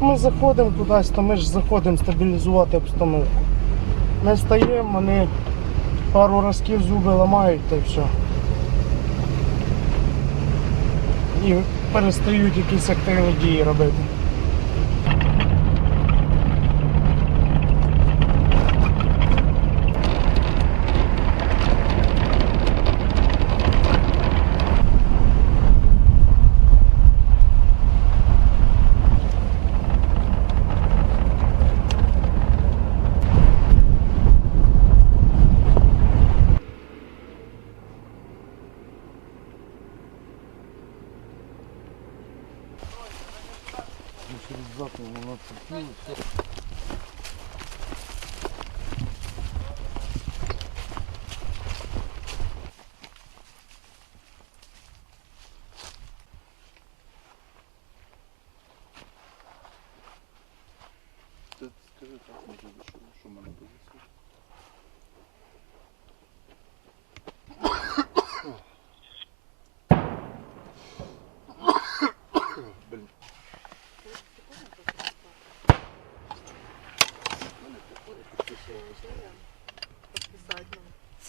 ми заходимо кудись, то ми ж заходимо стабілізувати обстановку. Ми стаємо, вони пару разків зуби ламають та й все. І перестають якісь активні дії робити.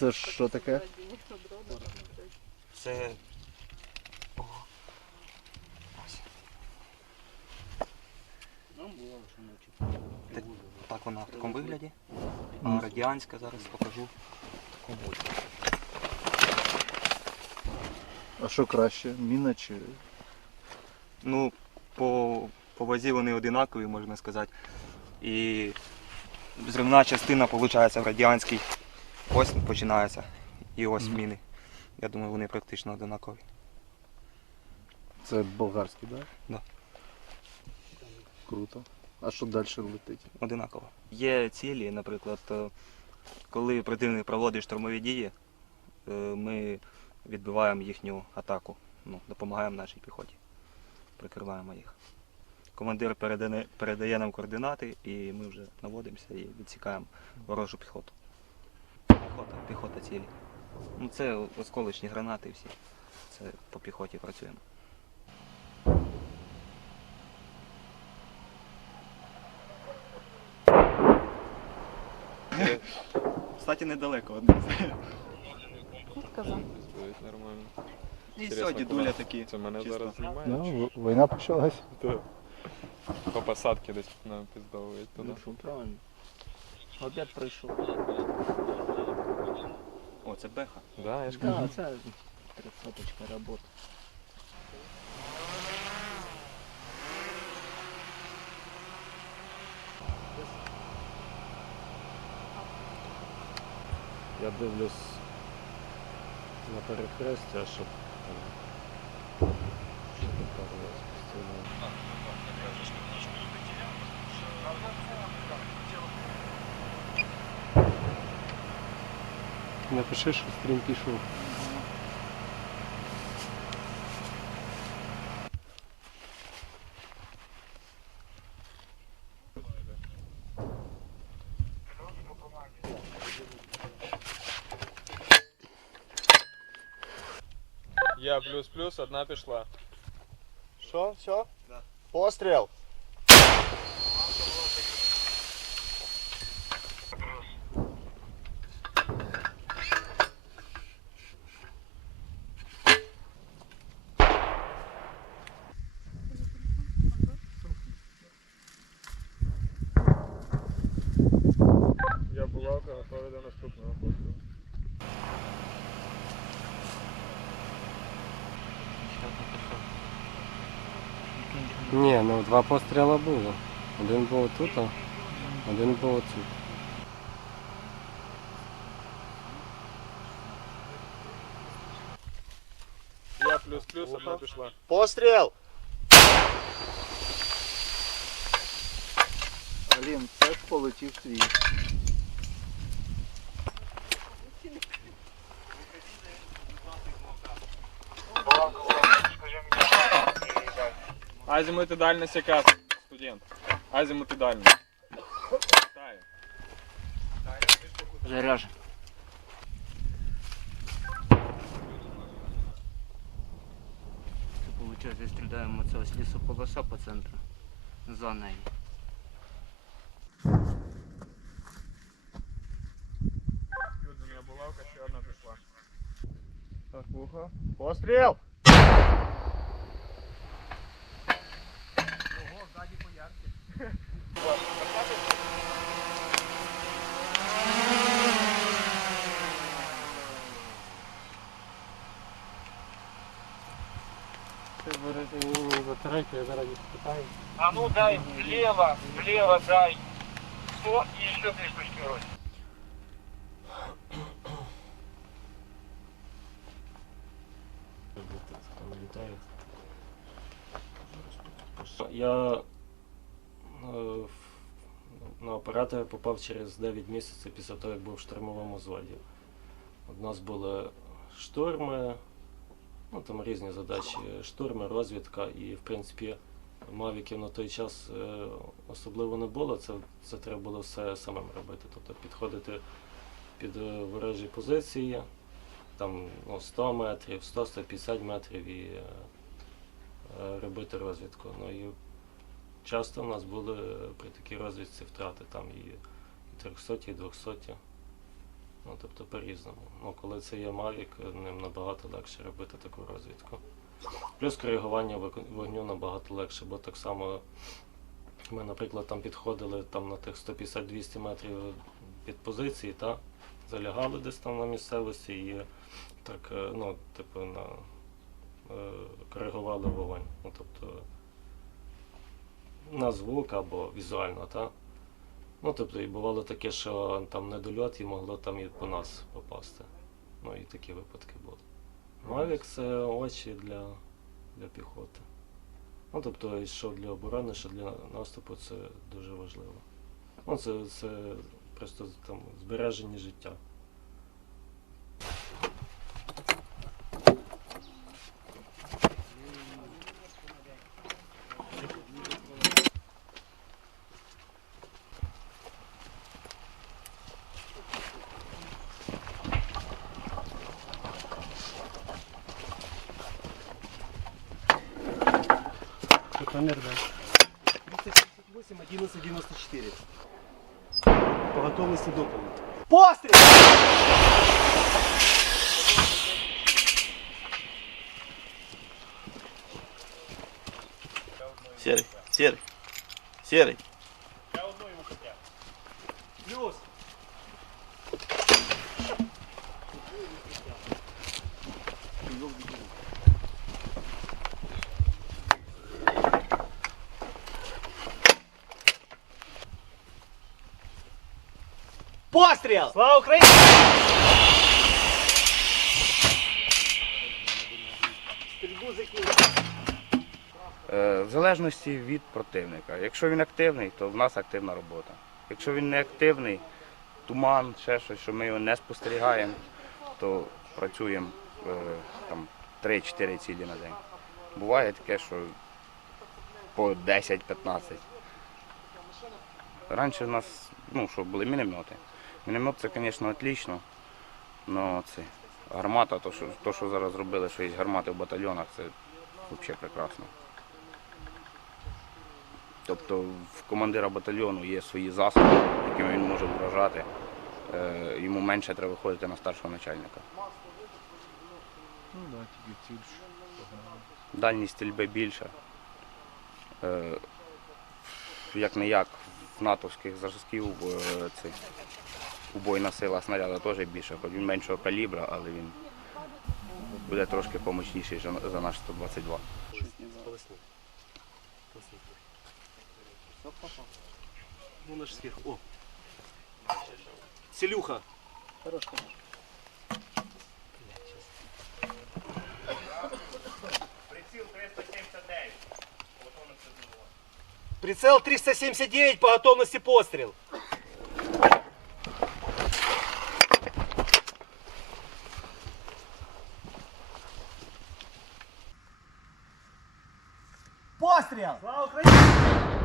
Це що таке? Це. А радіанська зараз покажу. А що краще? Міна чи. Ну, по, по вазі вони одинакові, можна сказати. І зривна частина, виходить, в радіанській. Ось починається. І ось Мгм. міни. Я думаю, вони практично одинакові. Це болгарський, так? Да. Круто. А що далі летить? одинаково. Є цілі, наприклад, е, коли противник проводить штурмові дії, е, ми відбиваємо їхню атаку, ну, допомагаємо нашій піхоті, прикриваємо їх. Командир передає нам координати і ми вже наводимося і відсікаємо ворожу піхоту. Піхота, піхота цілі. Ну, це осколочні гранати всі. Це по піхоті працюємо. Кстати, недалеко одне. Відповідь нормально. І Інтересно, сьогодні куди? дуля такі. Це мене чисто. зараз знімає? Ну, війна почалась. Так. По посадці десь нам піздовують туди. Ну що, правильно. Обід прийшов. О, це беха. Да, я ж Так, кажу. це тридцяточка робота. дивлюсь на перехрестя, щоб там, щоб показувалось постійно. Напиши, що стрім пішов. Я плюс-плюс, одна пішла. Що, все? Да. Постріл. Ні, ну два постріли було. Один був тут, а один був тут. Я плюс-плюс, одна пішла. Постріл. Алін, це ж полетів твій. Азимут і дальність яка, студент? Азимут і дальність. Вітаю. Заряжен. Це виходить, стріляємо це ось лісополоса по центру. За нею. Юджина булавка, ще одна пішла. Так, вуха. Постріл! А ну дай влево, влево дай. Сто и еще две штучки вроде. Я оператора попав через 9 місяців після того, як був в штурмовому зводі. У нас були штурми, ну там різні задачі, штурми, розвідка і, в принципі, мавіків на той час е, особливо не було. Це, це треба було все самим робити. Тобто підходити під е, ворожі позиції, там ну, 100 метрів, 100-150 метрів і е, робити розвідку. Ну і часто в нас були е, при такій розвідці втрати там і, і 300, і 200. Ну, тобто по-різному. Ну, коли це є Mavic, е, ним набагато легше робити таку розвідку. Плюс коригування вогню набагато легше, бо так само ми, наприклад, там підходили там, на тих 150-200 метрів від позиції, та, залягали десь там на місцевості і так, е, ну, типу, на, е, коригували вогонь. Ну, тобто на звук або візуально, та? Ну, тобто, і бувало таке, що там недольот і могло там і по нас попасти. Ну і такі випадки були. Мавік це очі для, для піхоти. Ну, тобто, і що для оборони, що для наступу це дуже важливо. Ну, це, це просто там збереження життя. Житомир, да. 368, 11, 94. По готовности дополнен. Пострел! Серый, серый, серый. Я одну ему хотя. Плюс. Пострел! Слава Украине! Е, В залежності від противника. Якщо він активний, то в нас активна робота. Якщо він не активний, туман, ще щось, що ми його не спостерігаємо, то працюємо е, там 3-4 цілі на день. Буває таке, що по 10-15. Раніше в нас ну, що, були міномети. Міномет це, звісно, отлично, але це гармата, то що, то, що зараз зробили, що є гармати в батальйонах, це взагалі прекрасно. Тобто в командира батальйону є свої засоби, якими він може вражати. Е, Йому менше треба виходити на старшого начальника. Ну да, тільки ціль. Дальність стрільби більша. Як не як, в натовських зразків е, цей, убойна сила снаряда теж більша, хоч він меншого калібра, але він буде трошки помощніший за- за наш 122. Ну, наш сверху. О. Селюха. Хорошо. Прицел 379 по готовности пострел. Пострел! Слава Украине!